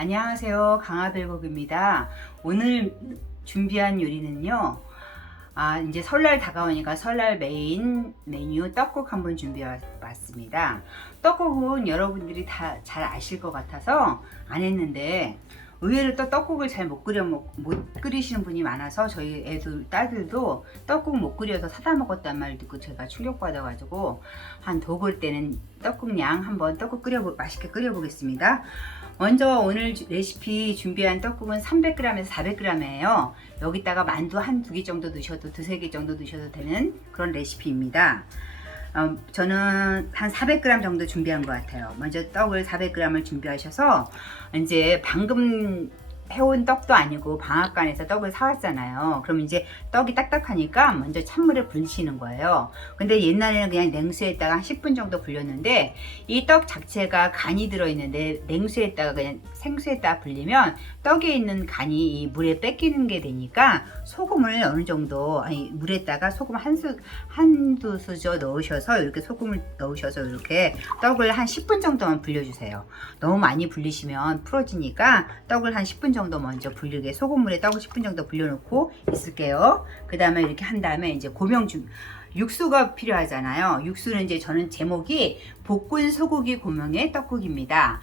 안녕하세요. 강화별곡입니다. 오늘 준비한 요리는요. 이제 설날 다가오니까 설날 메인 메뉴 떡국 한번 준비해 봤습니다. 떡국은 여러분들이 다 잘 아실 것 같아서 안 했는데 의외로 또 떡국을 잘 못 끓이시는 분이 많아서 저희 딸들도 떡국 못 끓여서 사다 먹었단 말을 듣고 제가 충격받아가지고 한 더 그럴 때는 떡국량 한번 떡국 맛있게 끓여보겠습니다. 먼저 오늘 레시피 준비한 떡국은 300g에서 400g이에요. 여기다가 만두 한 두 개 정도 넣으셔도 두세 개 정도 넣으셔도 되는 그런 레시피입니다. 저는 한 400g 정도 준비한 것 같아요. 먼저 떡을 400g을 준비하셔서 이제 방금 해온 떡도 아니고 방앗간에서 떡을 사왔잖아요. 그럼 이제 떡이 딱딱하니까 먼저 찬물에 불리시는 거예요. 근데 옛날에는 그냥 냉수에다가 한 10분 정도 불렸는데 이 떡 자체가 간이 들어있는데 냉수에다가 그냥 생수에다가 불리면 떡에 있는 간이 이 물에 뺏기는 게 되니까 소금을 어느 정도 물에다가 소금 한두 수저 넣으셔서 이렇게 소금을 넣으셔서 이렇게 떡을 한 10분 정도만 불려주세요. 너무 많이 불리시면 풀어지니까 떡을 한 10분 정도 먼저 불리게 소금물에 떡을 10분 정도 불려놓고 있을게요. 그 다음에 이렇게 한 다음에 이제 육수가 필요하잖아요. 육수는 이제 저는 제목이 볶은 소고기 고명의 떡국입니다.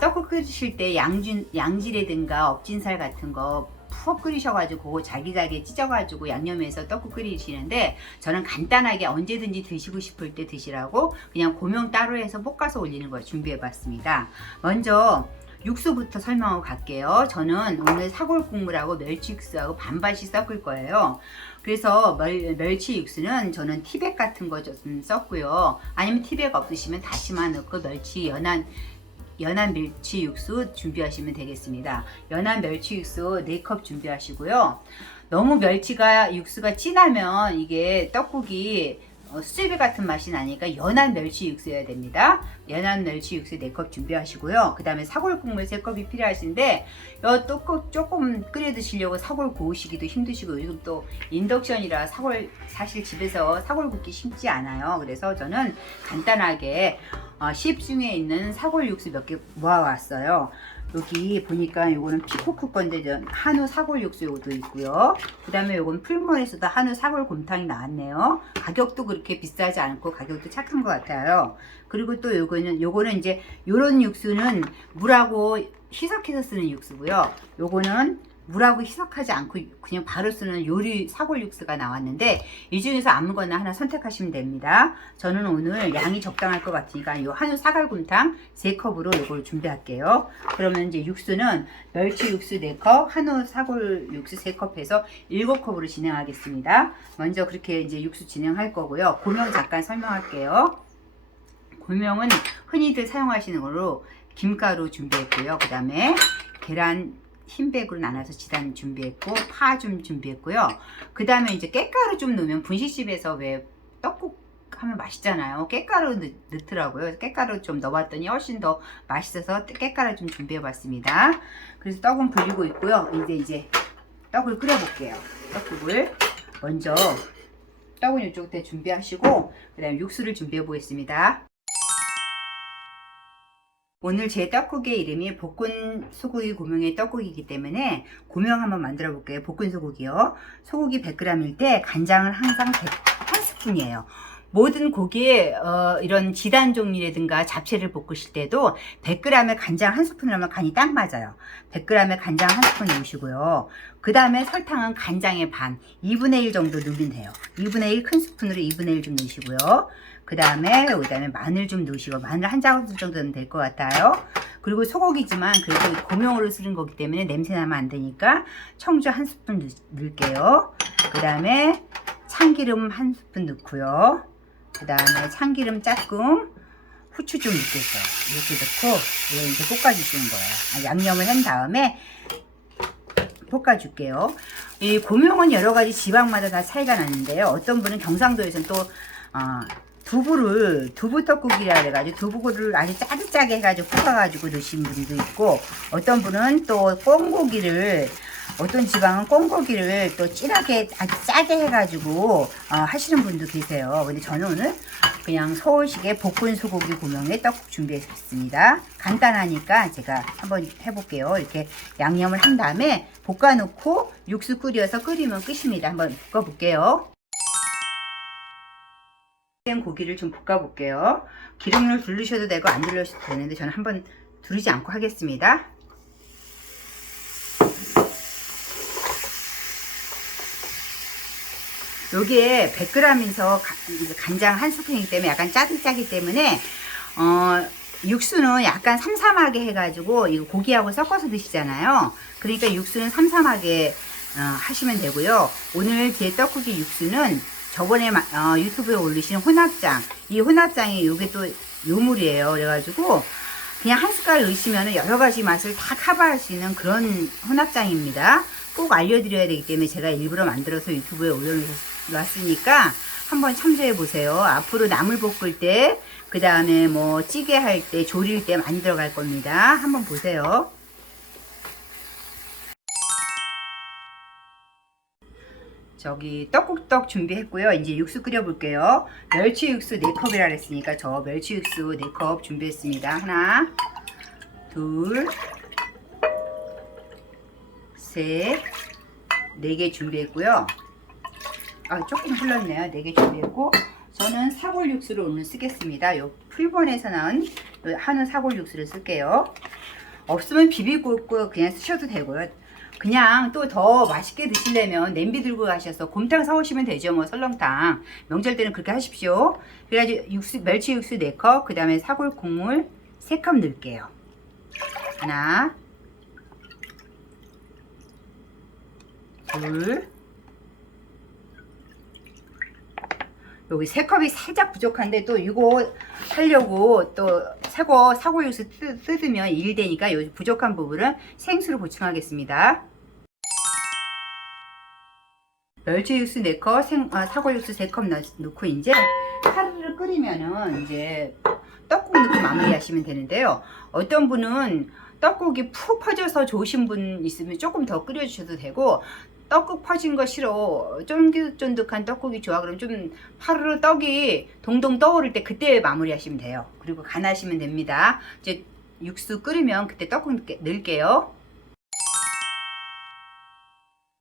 떡국 끓이실 때 양지라든가 엎진살 같은 거 푹 끓이셔가지고 자기자기 찢어가지고 양념해서 떡국 끓이시는데 저는 간단하게 언제든지 드시고 싶을 때 드시라고 그냥 고명 따로 해서 볶아서 올리는 걸 준비해봤습니다. 먼저 육수부터 설명하고 갈게요. 저는 오늘 사골국물하고 멸치 육수하고 반반씩 섞을 거예요. 그래서 멸치 육수는 저는 티백 같은 거 좀 썼고요. 아니면 티백 없으시면 다시마 넣고 연한 멸치 육수 준비하시면 되겠습니다. 연한 멸치 육수 4컵 준비하시고요. 너무 육수가 진하면 이게 떡국이 수제비 같은 맛이 나니까 연한 멸치 육수여야 됩니다. 연한 멸치 육수 4컵 준비하시고요. 그 다음에 사골 국물 3컵이 필요하신데 떡국 조금 끓여 드시려고 사골 구우시기도 힘드시고 요즘 또 인덕션이라 사실 집에서 사골 굽기 쉽지 않아요. 그래서 저는 간단하게 10중에 있는 사골 육수 몇 개 모아왔어요. 여기 보니까 요거는 피코크 건데 한우 사골 육수 요것도 있고요. 그 다음에 요건 풀몬에서도 한우 사골 곰탕이 나왔네요. 가격도 그렇게 비싸지 않고 가격도 착한 것 같아요. 그리고 또 요거는 이제 요런 육수는 물하고 희석해서 쓰는 육수고요. 요거는 물하고 희석하지 않고 그냥 바로 쓰는 요리 사골 육수가 나왔는데 이 중에서 아무거나 하나 선택하시면 됩니다. 저는 오늘 양이 적당할 것 같으니까 요 한우 사골곰탕 3컵으로 요걸 준비할게요. 그러면 이제 육수는 멸치 육수 4컵, 한우 사골 육수 3컵 해서 7컵으로 진행하겠습니다. 먼저 그렇게 이제 육수 진행할 거고요. 고명 잠깐 설명할게요. 고명은 흔히들 사용하시는 걸로 김가루 준비했고요. 그 다음에 계란 흰백으로 나눠서 지단 준비했고 파 좀 준비했고요. 그 다음에 이제 깻가루 좀 넣으면 분식집에서 왜 떡국 하면 맛있잖아요. 깻가루 넣더라고요. 깻가루 좀 넣어봤더니 훨씬 더 맛있어서 깻가루 좀 준비해봤습니다. 그래서 떡은 불리고 있고요. 이제 떡을 끓여볼게요. 떡국을 먼저 떡은 이쪽에 준비하시고 그 다음에 육수를 준비해 보겠습니다. 오늘 제 떡국의 이름이 볶은 소고기 고명의 떡국이기 때문에 고명 한번 만들어 볼게요. 볶은 소고기요. 소고기 100g일 때 간장을 항상 1스푼이에요. 모든 고기에 이런 지단 종류라든가 잡채를 볶으실 때도 100g에 간장 1스푼을 하면 간이 딱 맞아요. 100g에 간장 1스푼 넣으시고요. 그 다음에 설탕은 간장의 반, 2분의 1 정도 넣으면 돼요. 2분의 1 큰 스푼으로 2분의 1 좀 넣으시고요. 그 다음에 마늘 좀 넣으시고 마늘 한 작업 정도는 될 것 같아요. 그리고 소고기지만 그래도 고명으로 쓰는 거기 때문에 냄새 나면 안 되니까 청주 1스푼 넣을게요. 그 다음에 참기름 1스푼 넣고요. 그 다음에 참기름 조금, 후추 좀 넣겠어요. 이렇게 넣고 이제 볶아주시는 거예요. 양념을 한 다음에 볶아줄게요. 이 고명은 여러 가지 지방마다 다 차이가 나는데요. 어떤 분은 경상도에서는 또 두부 떡국이라 그래가지고 두부를 아주 짜게 해가지고 볶아가지고 넣으신 분도 있고 어떤 분은 또 꿩고기를 어떤 지방은 꽁고기를 또 진하게 아주 짜게 해가지고 하시는 분도 계세요. 근데 저는 오늘 그냥 서울식의 볶은 소고기 고명의 떡국 준비했습니다. 간단하니까 제가 한번 해볼게요. 이렇게 양념을 한 다음에 볶아놓고 육수 끓여서 끓이면 끝입니다. 한번 볶아볼게요. 고기를 좀 볶아볼게요. 기름을 두르셔도 되고 안 두르셔도 되는데 저는 한번 두르지 않고 하겠습니다. 여기에 100g에서 간장 한 스푼이기 때문에 약간 짜기 때문에 육수는 약간 삼삼하게 해가지고 이거 고기하고 섞어서 드시잖아요. 그러니까 육수는 삼삼하게 하시면 되고요. 오늘 제 떡국이 육수는 저번에 유튜브에 올리신 혼합장, 이 혼합장이 요게 또 요물이에요. 그래가지고 그냥 한 숟갈 넣으시면 여러 가지 맛을 다 커버할 수 있는 그런 혼합장입니다. 꼭 알려드려야 되기 때문에 제가 일부러 만들어서 유튜브에 올려놨으니까 한번 참조해 보세요. 앞으로 나물 볶을 때, 그 다음에 뭐 찌개 할 때, 조릴 때 많이 들어갈 겁니다. 한번 보세요. 저기 떡국떡 준비했고요. 이제 육수 끓여 볼게요. 멸치 육수 4컵이라 그랬으니까 저 멸치 육수 4컵 준비했습니다. 하나, 둘, 셋, 4개 준비했고요. 조금 흘렀네요. 4개 준비했고, 저는 사골 육수를 오늘 쓰겠습니다. 요 풀본에서 나온 한우 사골 육수를 쓸게요. 없으면 비비고 그냥 쓰셔도 되고요. 그냥 또 더 맛있게 드시려면 냄비 들고 가셔서 곰탕 사오시면 되죠. 뭐 설렁탕 명절 때는 그렇게 하십시오. 그래가지고 멸치 육수 4컵, 그 다음에 사골 국물 3컵 넣을게요. 하나, 둘, 여기 3컵이 살짝 부족한데 또 이거 하려고 또 사골 육수 뜯으면 일 되니까 요 부족한 부분은 생수로 보충하겠습니다. 멸치 육수 4컵, 사골 육수 3컵 넣고 이제 파를 끓이면은 이제 떡국 넣고 마무리하시면 되는데요. 어떤 분은 떡국이 푹 퍼져서 좋으신 분 있으면 조금 더 끓여주셔도 되고, 떡국 퍼진 거 싫어, 쫀득쫀득한 떡국이 좋아 그럼 좀 파르르 떡이 동동 떠오를 때 그때 마무리하시면 돼요. 그리고 간하시면 됩니다. 이제 육수 끓이면 그때 떡국 넣을게요.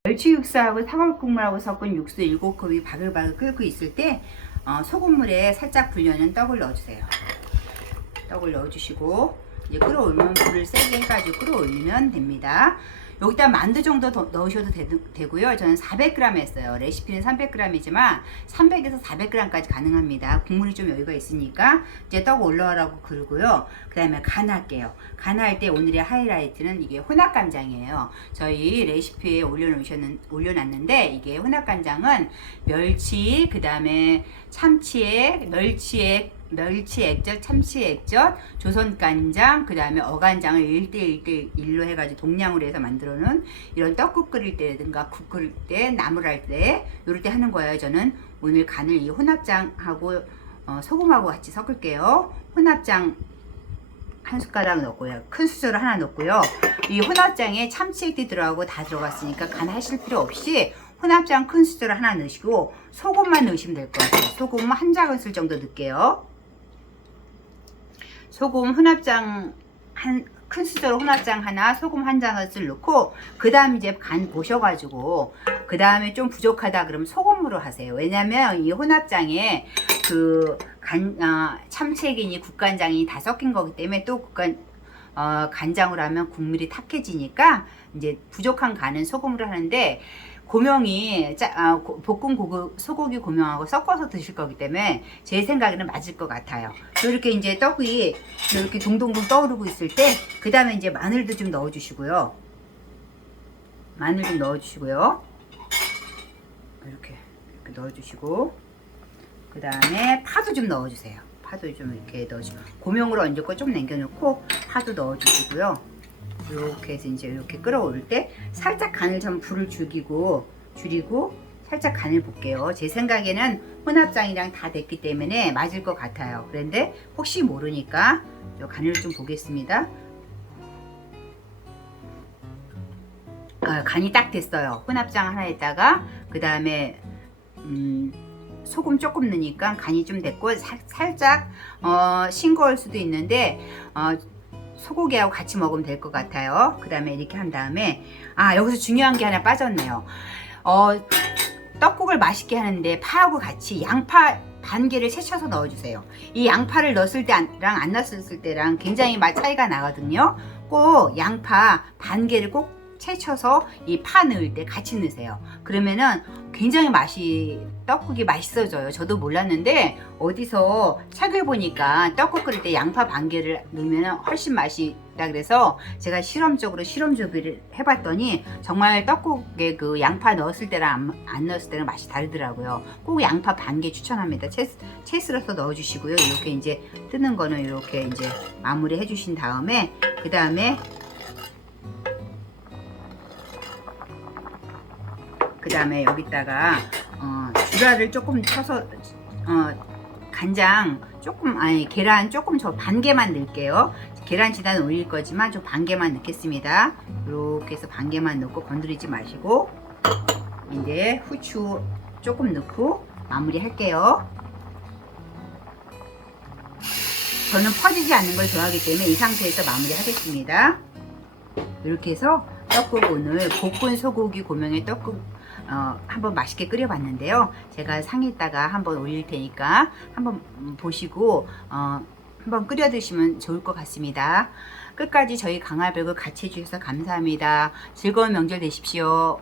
멸치 육수하고 사골 국물하고 섞은 육수 7컵이 바글바글 끓고 있을 때 소금물에 살짝 불려는 떡을 넣어주세요. 떡을 넣어주시고 이제 끓어올리면 불을 세게 해가지고 끓어올리면 됩니다. 여기다 만두 정도 더 넣으셔도 되고요. 저는 400g 했어요. 레시피는 300g이지만 300에서 400g까지 가능합니다. 국물이 좀 여유가 있으니까 이제 떡 올라오라고 그러고요. 그 다음에 간할게요. 간할 때 오늘의 하이라이트는 이게 혼합간장이에요. 저희 레시피에 올려놨는데 이게 혼합간장은 멸치, 그 다음에 참치액, 멸치 액젓, 참치 액젓, 조선간장, 그 다음에 어간장을 1대1로 해가지고 동량으로 해서 만들어놓은 이런 떡국 끓일 때든가 국 끓일 때, 나물 할 때, 요럴 때 하는 거예요. 저는 오늘 간을 이 혼합장하고 소금하고 같이 섞을게요. 혼합장 한 숟가락 넣고요. 큰 수저를 하나 넣고요. 이 혼합장에 참치액도 들어가고 다 들어갔으니까 간 하실 필요 없이 혼합장 큰 수저를 하나 넣으시고 소금만 넣으시면 될 것 같아요. 소금 한 작은술 정도 넣을게요. 소금 혼합장 큰 수저로 혼합장 하나, 소금 한 작은술 넣고, 그 다음 이제 간 보셔가지고 그 다음에 좀 부족하다 그러면 소금으로 하세요. 왜냐면 이 혼합장에 그 참치액이니 국간장이 다 섞인 거기 때문에 또 간장으로 하면 국물이 탁해지니까 이제 부족한 간은 소금으로 하는데, 고명이 볶은 소고기 고명하고 섞어서 드실 거기 때문에 제 생각에는 맞을 것 같아요. 이렇게 이제 떡이 이렇게 동동동 떠오르고 있을 때, 그 다음에 이제 마늘도 좀 넣어주시고요. 마늘 좀 넣어주시고요. 이렇게 넣어주시고, 그 다음에 파도 좀 넣어주세요. 파도 좀 이렇게 넣어주시고, 고명으로 얹을 거 좀 남겨놓고 파도 넣어주시고요. 이렇게 해서 이제 이렇게 끓어올 때 살짝 간을 좀 불을 줄이고 살짝 간을 볼게요. 제 생각에는 혼합장이랑 다 됐기 때문에 맞을 것 같아요. 그런데 혹시 모르니까 간을 좀 보겠습니다. 간이 딱 됐어요. 혼합장 하나에다가 그 다음에 소금 조금 넣으니까 간이 좀 됐고 살짝 싱거울 수도 있는데 소고기하고 같이 먹으면 될 것 같아요. 그 다음에 이렇게 한 다음에 여기서 중요한 게 하나 빠졌네요. 떡국을 맛있게 하는데 파하고 같이 양파 반 개를 채쳐서 넣어주세요. 이 양파를 넣었을 때랑 안 넣었을 때랑 굉장히 맛 차이가 나거든요. 꼭 양파 반 개를 꼭 채쳐서 이 파 넣을 때 같이 넣으세요. 그러면은 굉장히 떡국이 맛있어져요. 저도 몰랐는데 어디서 책을 보니까 떡국 끓일 때 양파 반 개를 넣으면 훨씬 맛이 있다 그래서 제가 실험 조비를 해봤더니 정말 떡국에 그 양파 넣었을 때랑 안 넣었을 때랑 맛이 다르더라고요. 꼭 양파 반 개 추천합니다. 채썰어서 넣어주시고요. 이렇게 이제 뜨는 거는 이렇게 이제 마무리 해주신 다음에 그 다음에 여기다가 주라를 조금 쳐서 간장 조금 계란 조금 저 반 개만 넣을게요. 계란 지단 올릴 거지만 좀 반 개만 넣겠습니다. 이렇게 해서 반 개만 넣고 건드리지 마시고 이제 후추 조금 넣고 마무리 할게요. 저는 퍼지지 않는 걸 좋아하기 때문에 이 상태에서 마무리 하겠습니다. 이렇게 해서 떡국 오늘 볶은 소고기 고명의 떡국 한번 맛있게 끓여봤는데요. 제가 상에다가 한번 올릴 테니까 한번 보시고 한번 끓여 드시면 좋을 것 같습니다. 끝까지 저희 강화백을 같이 해주셔서 감사합니다. 즐거운 명절 되십시오.